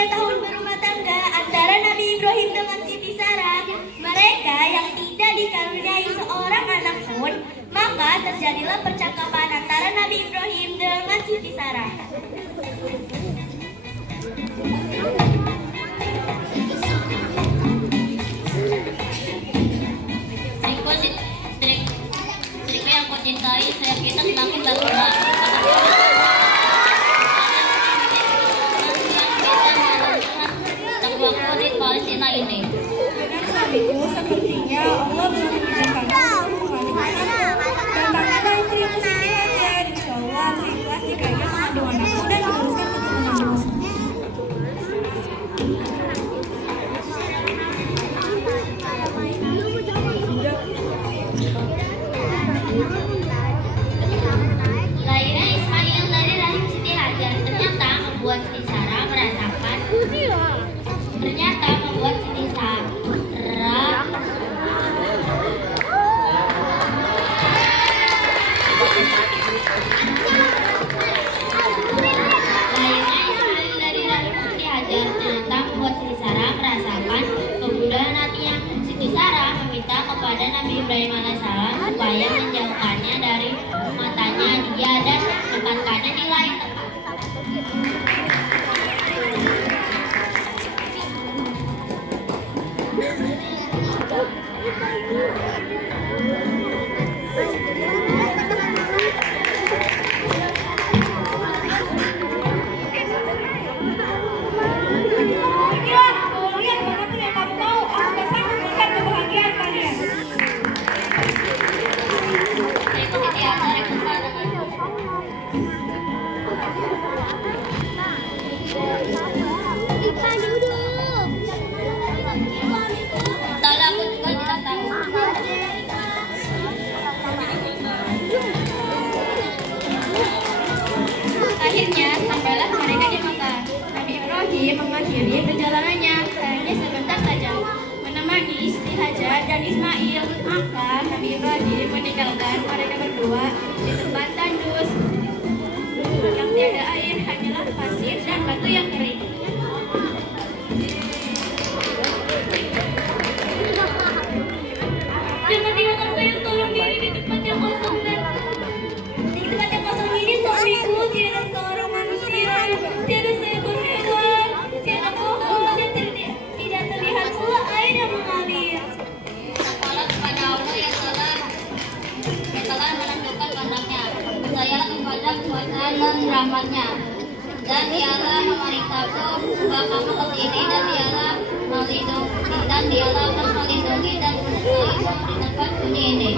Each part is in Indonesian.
3 tahun berumah tangga antara Nabi Ibrahim dengan Siti Sarah, mereka yang tidak dikaruniai seorang anak pun, maka terjadilah percakapan antara Nabi Ibrahim dengan Siti Sarah. Istriku yang kucintai, saya kita semakin berguna. Waktu di Palestina ini. Benar suamiku, sepertinya Allah belum mengizinkan dan tanganlah istriku sendiri aja. Insya Allah aku ikhlas jika ia mengandung anakku dan meneruskan keturunanmu. Lahirnya Ismail dari rahim Siti Hajar ternyata membuat Siti Sarah merasakan kemudahan hatinya. Siti Sarah meminta kepada Nabi Ibrahim alaihissalam supaya menjauhkannya dari matanya dia dan menempatkannya di lain tempat. Akhirnya sampailah mereka di Makkah. Nabi Ibrahim mengakhiri perjalanannya hanya sebentar saja menemani Siti Hajar dan Ismail. Maka Nabi Ibrahim meninggalkan mereka berdua di tempat tandus yang tiada air, hanyalah pasir dan batu yang kering. Jangan tinggalkan saya, tolong diri di tempat yang kosong dan di tempat yang kosong ini suamiku tiada seorang manusia, tiada seekor hewan, tiada pohon, dan tidak terlihat pula air yang mengalir. Bertakwalah kepada Allah yang telah menentukan kehendaknya. Percayalah kepada kekuasaan dan rahmatnya. Dan dialah memerintahku bahwa kamu kesini, dan dialah akan melindungi dan menyertaimu di tempat sunyi ini.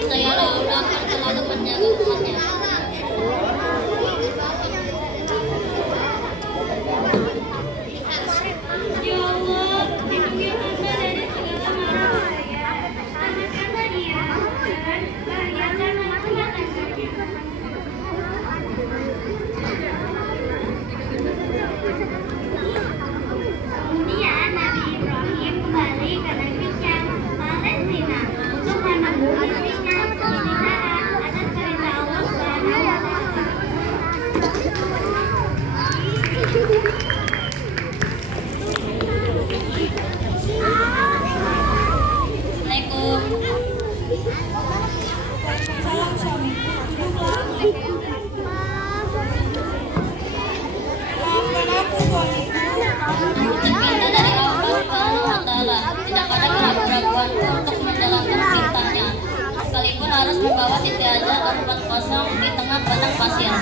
Percayalah Allah akan selalu menjaga umatnya. Ya Allah, lindungi hamba dari segala mara bahaya. Selamatkanlah dia dan bahagiakan rumah tangganya. Kemudian Nabi Ibrahim kembali ke negerinya Palestina untuk menemui istrinya Siti Sarah atas perintah Allah Subhanahu wa Ta'ala. Assalamualaikum. Salam suamiku, duduklah. Maafkan aku suamiku. Terpinta dari Allah Subhanahu wa Ta'ala, tidak ada keraguan-keraguanku untuk menjalankan perintahnya, sekalipun harus membawa Siti Hajar ke tempat kosong di tengah padang pasir.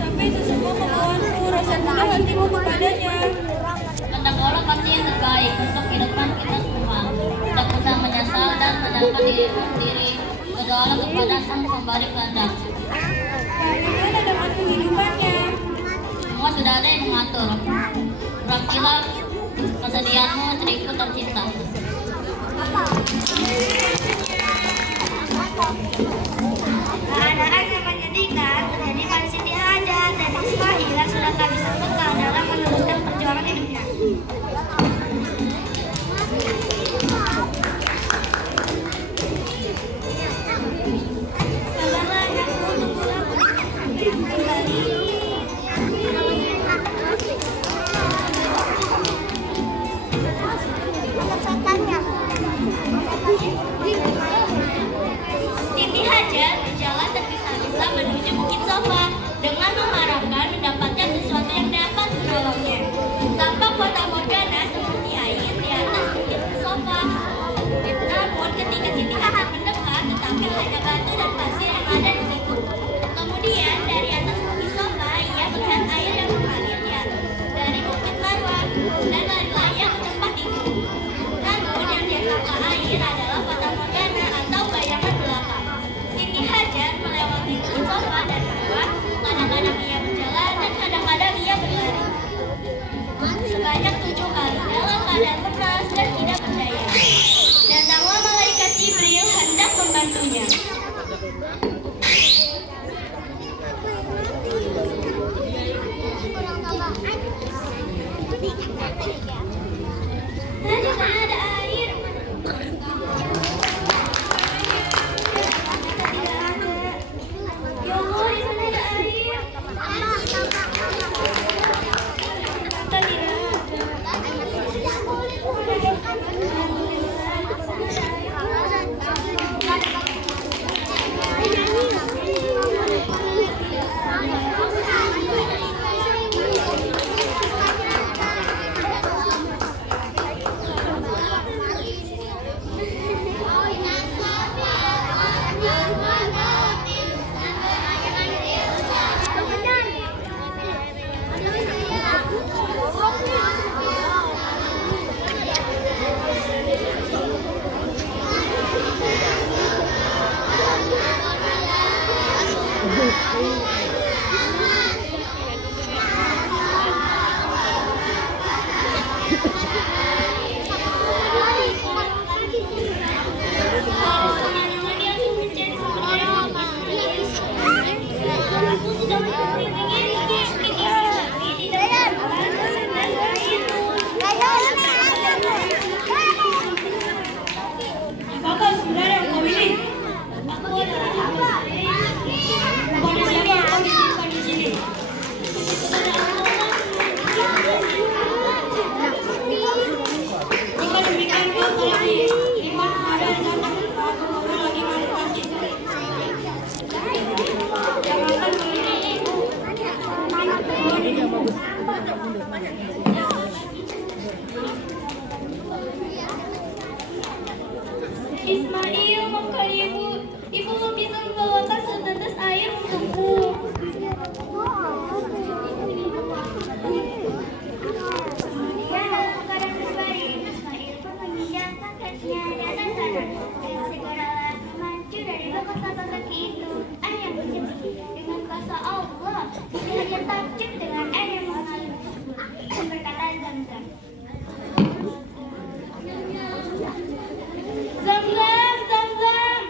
Tapi itu semua kemauanku, rasa mudah hatiku kepadanya. Kehendak Allah pasti yang terbaik untuk kehidupan kita semua. Tidak usah menyesal dan menyalahkan dirimu sendiri. Berdoalah kepada Sang Pemberi kehendak. Bagaimana dengan kehidupannya? Semua sudah ada yang mengatur. Berakilah kesedihanmu, istriku tercinta. Keadaan yang menyedihkan terjadi pada Siti Hajar dan Ismail yang sudah tak bisa kekal dalam meneruskan perjuangan hidupnya. Sabarlah anakku, tunggulah. Apakah sebenarnya engkau ini? Aku adalah hamba. Kepada siapa engkau dititipkan di sini? Jika demikian kau telah diterima kepada datang aku baru lagi melakukan itu. Jangankan dirimu. Ismail, maukah ibu bisa membawakan setetes air untukku? Kemudian dalam keadaan terbaring, Ismail pun menginjakkan kakinya di atas tanah. Dan segeralah maju dari lubang kaki itu air yang berjemur. Dengan kuasa Allah, dia takjub dengan air yang mengalir. Berkata Zamzam. Zamzam, Zamzam.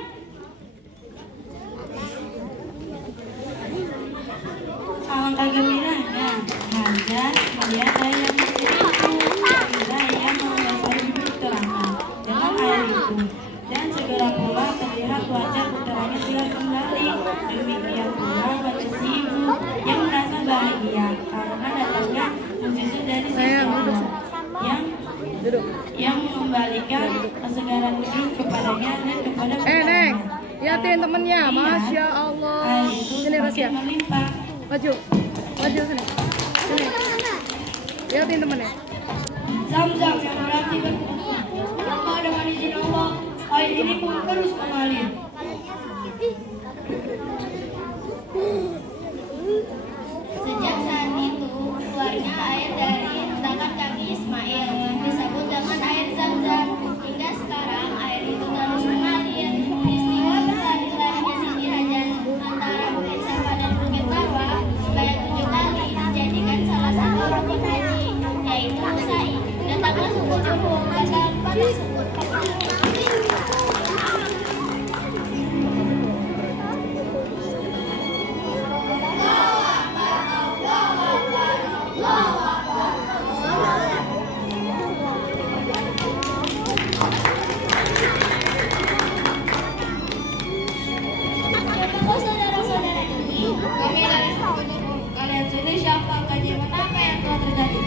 Alangkah gembiranya Hajar melihat air yang mengalir itu. Tiba ia membasahi bibir putranya dengan air itu, dan segera pula terlihat wajah putranya sudah kembali. Demikian pula wajah si ibu yang merasa bahagia karena datangnya mujizat dari sisi Allah yang mengembalikan kesegaran hidup kepadanya dan kepada putranya. Lihatin temennya, Masya Allah. Air itu Sini Rasya, semakin melimpah. maju sini. Lihatin temennya. Zamzam yang berarti berkumpul, maka dengan izin Allah air ini pun terus mengalir. Sejak saat itu, keluarnya air dari tangan kaki Ismail disebut dengan air Zamzam. Hingga sekarang air itu terus mengalir. Peristiwa berlari-larinya Siti Hajar antara Bukit Safa dan Bukit Marwa sebanyak 7 kali dijadikan salah satu rukun haji, yaitu Sa'i. Datanglah suku Jurhum ke tempat tersebut. Siapakah saudara-saudara ini? Kami dari suku Jurhum. Kalian sendiri siapa? Keajaiban apa yang telah terjadi?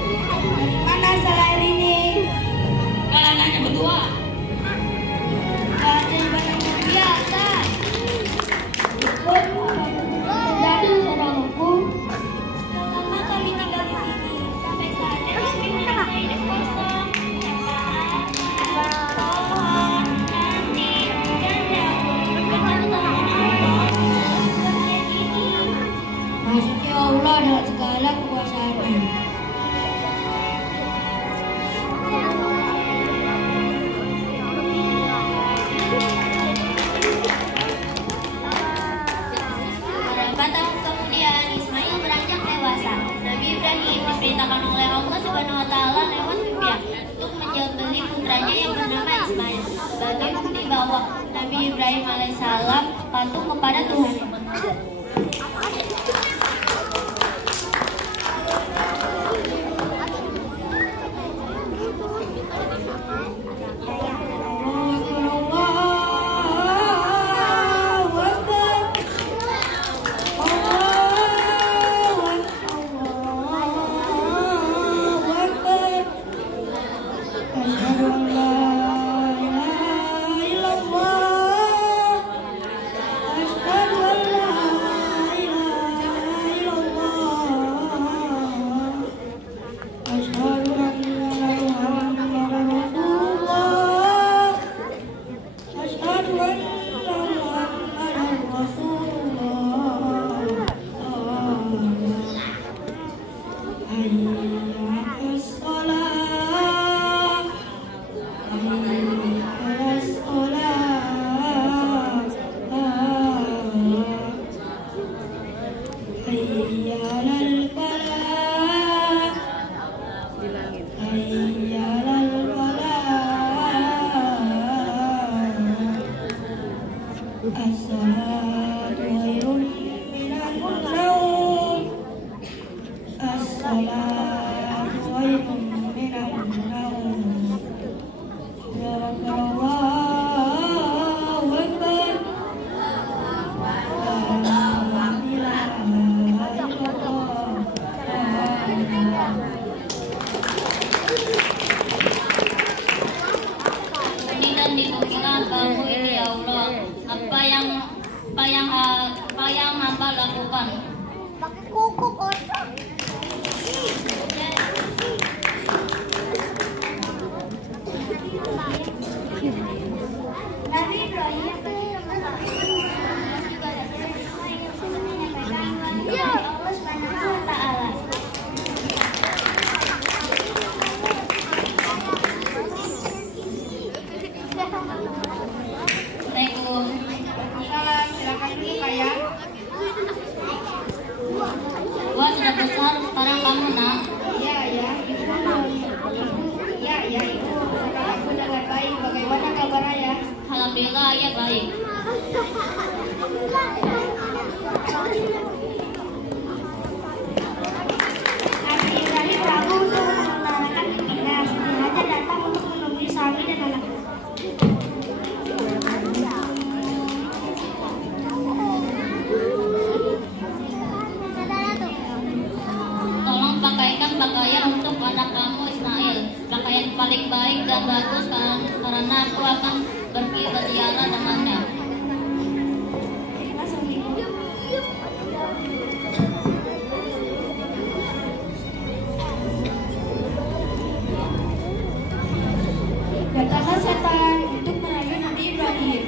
Dari mana asal air ini? Kalian hanya berdua. Keajaiban yang luar biasa. Terjadi saudaraku. Selama kami tinggal di sini, sampai saat ini kami merasa hidup kosong, tanpa harta, pohon, nanti, dan daun. Berkat Allah, air ini. Maksudnya Allah dengan segala kekuasaannya. Beberapa tahun kemudian Ismail beranjak dewasa. Nabi Ibrahim diperintahkan oleh Allah Subhanahu wa taala lewat mimpi untuk menjembeli putranya yang bernama Ismail sebagai bukti bahwa Nabi Ibrahim alaihissalam patuh kepada Tuhan. As-salatu khairun minan nawm. sudah besar, sekarang kamu nak. Iya, ya, ibu. Iya, ya, ibu. Sekarang aku udah baik. Bagaimana kabar ayah? Alhamdulillah ayah baik. Nabi Ibrahim ragu untuk menyelenggarakan mimpinya. Sengaja datang untuk menemui suami dan anaknya. Tolong pakaikan pakaian untuk anak kamu Ismail. Pakaian paling baik dan bagus karena aku akan pergi berziarah dengannya. Datanglah setan untuk merayu Nabi Ibrahim.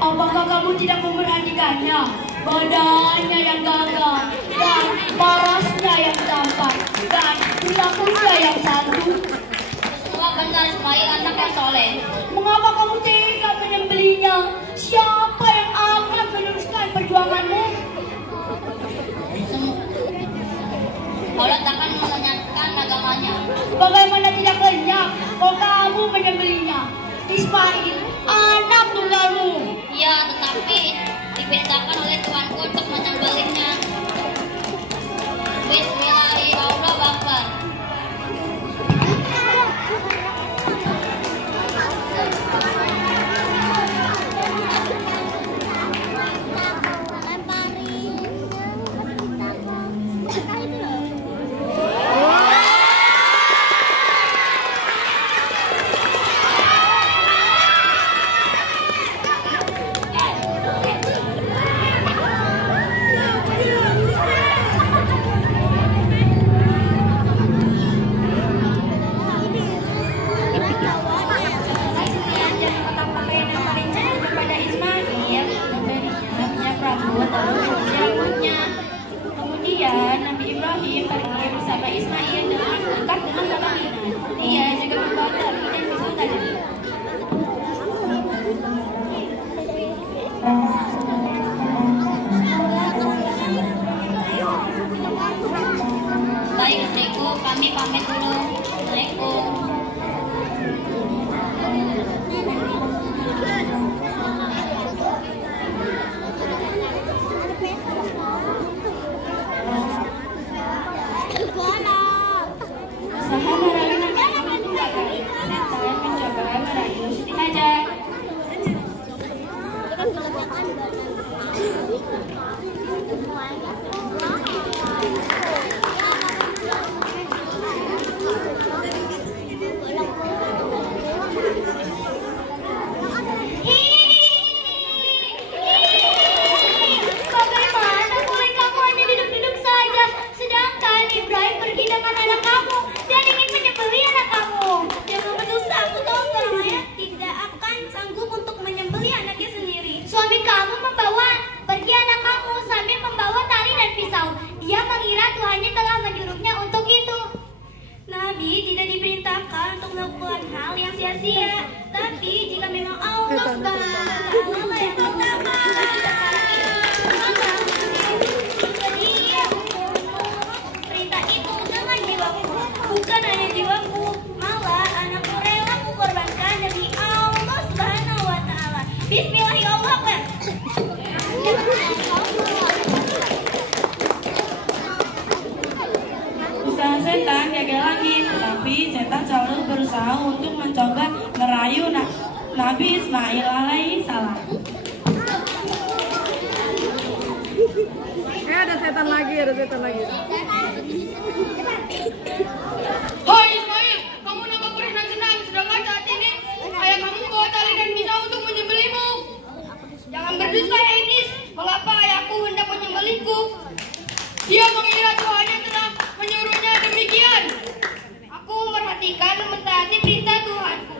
Apakah kamu tidak memperhatikannya? Badannya yang gagah dan parasnya yang tampan dan perilakunya yang santun. Semua benar Ismail anak yang soleh. Mengapa kamu tega menyembelinya? Siapa yang akan meneruskan perjuanganmu? Allah takkan melenyapkan agamanya. Bagaimana tidak lenyap kalau kamu menyembelinya? Ismail, anak tunggalmu. Ya, tetapi diperintahkan oleh Tuanku untuk menyembelihnya. Bismillahirrahmanirrahim. Kemudian Nabi Ibrahim pergi bersama Ismail dengan dekat dengan Palestina. Dia juga membawa tali dan pisau tajam. Baik istriku, kami pamit dulu. Assalamualaikum. Usaha merayu Nabi Ibrahim gagal. Setan mencoba merayu Siti Hajar. Bagaimana boleh kamu hanya duduk-duduk saja, sedangkan Ibrahim pergi dengan anak kamu dan ingin menyembelih anak kamu? Jangan berdosa, aku tahu seorang ayah tidak akan sanggup untuk menyembelih anaknya sendiri. Suami kamu membawa pergi anak kamu sambil membawa tali dan pisau. Dia mengira Tuhannya telah menyuruhnya untuk itu. Nabi tidak diperintahkan untuk melakukan hal yang sia-sia. Tapi jika memang Allah Subhanahu wa Ta'ala yang perintah itu dengan jiwaku, bukan hanya jiwaku, malah anakku rela kukorbankan demi Allah Subhanahu wa Ta'ala. Bismillahirrahmanirrahim. Usaha setan gagal lagi, tetapi setan selalu berusaha untuk mencoba merayu Nabi Ismail alaihi salam. Ada setan lagi, ada setan lagi. Hai Ismail, kamu nampak bersenang-senang, sedangkan saat ini ayah kamu membawa tali dan pisau untuk menyembelihmu. Jangan berdusta ya iblis, mengapa ayahku hendak menyembelihku? Dia mengira Tuhan yang telah menyuruhnya demikian. Aku memperhatikan dan mentaati perintah Tuhanku.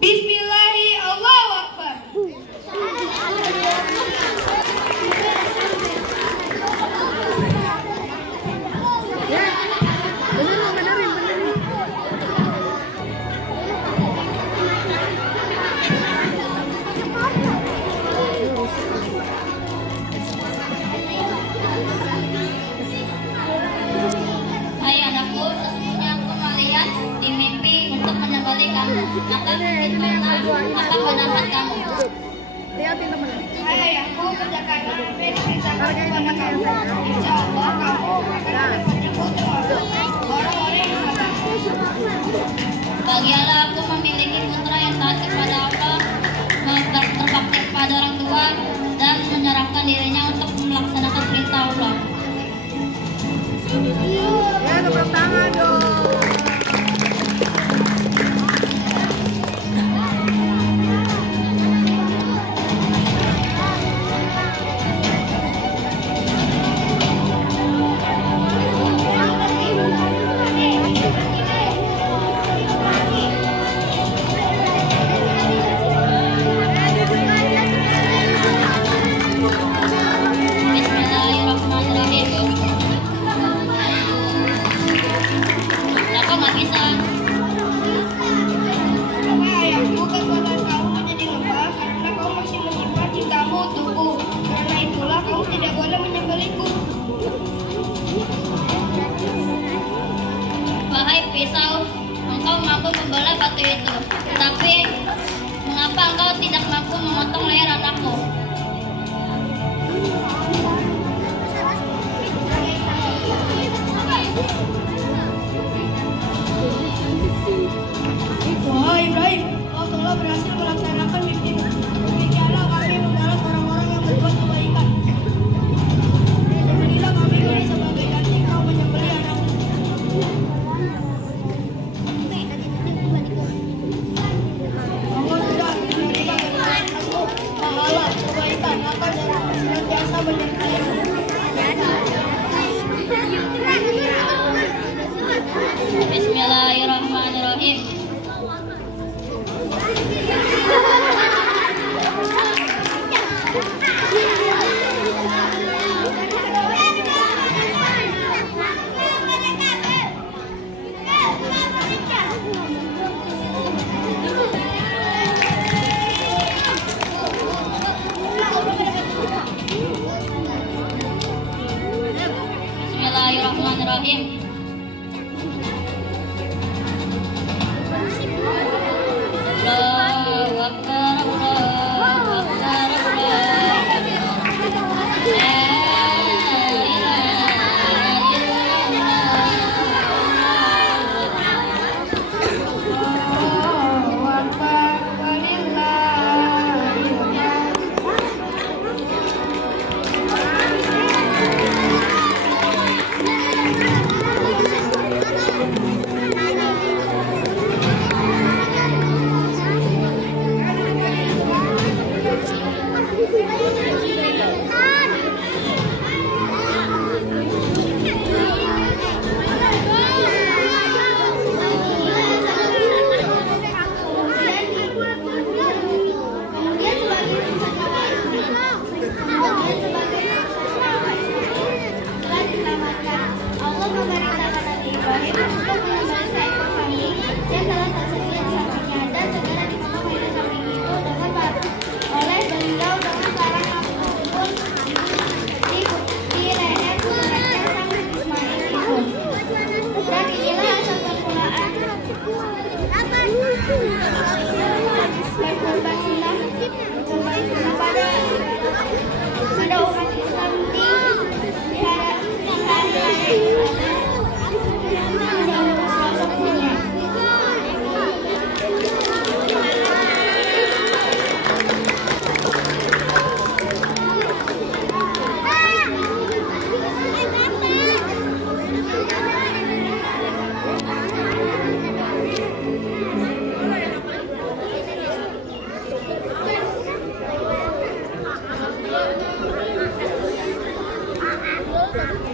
Bismillahirrahmanirrahim. Allahu Akbar. Ya, benerin. apa pendapat kamu? Lihatin temennya. Hai ayahku, kerjakanlah apa yang diperintahkan kepada kamu. Insya Allah kamu akan dapat nyebut orang-orang yang sabar. Bagi Allah aku memiliki putra yang taat kepada Allah, berbakti kepada orang tua, dan menyerahkan dirinya untuk melaksanakan perintah Allah. Ya, tepuk tangan dong. Bismillahirrahmanirrahim. Aku nggak bisa. Hai ayahku, kekuatan kamu menjadi lemah karena kau masih menyimpan cintamu untukku. Karena itulah kamu tidak boleh menyembelihku. Wahai pisau, engkau mampu membelah batu itu, tetapi mengapa engkau tidak mampu memotong leher anakku? Wahai Ibrahim, kau telah berhasil melaksanakan mimpimu. Demikianlah kami membalas orang-orang yang berbuat kebaikan. Berilah kami ini sebagai ganti kau menyembelih anakmu. Kamu sudah menerima dari anakmu pahala kebaikan akan senantiasa menyertaimu. Bismillahirrahmanirrahim. Bismillahirrahmanirrahim. Allahu Akbar, Allahu Akbar, Allahu Akbar. La ilaha illallah. Allahu Akbar, walillahil hamd. Allah memerintahkan Nabi Ibrahim untuk menyembelih seekor kambing yang telah tersedia di sampingnya dan segera dipotong leher kambing itu oleh beliau dengan cara kambing tersebut di leher putranya sang Ismail itu. Dan inilah asal permulaan berkorban sunnah pada umat Islam di hari raya Idul Fitri.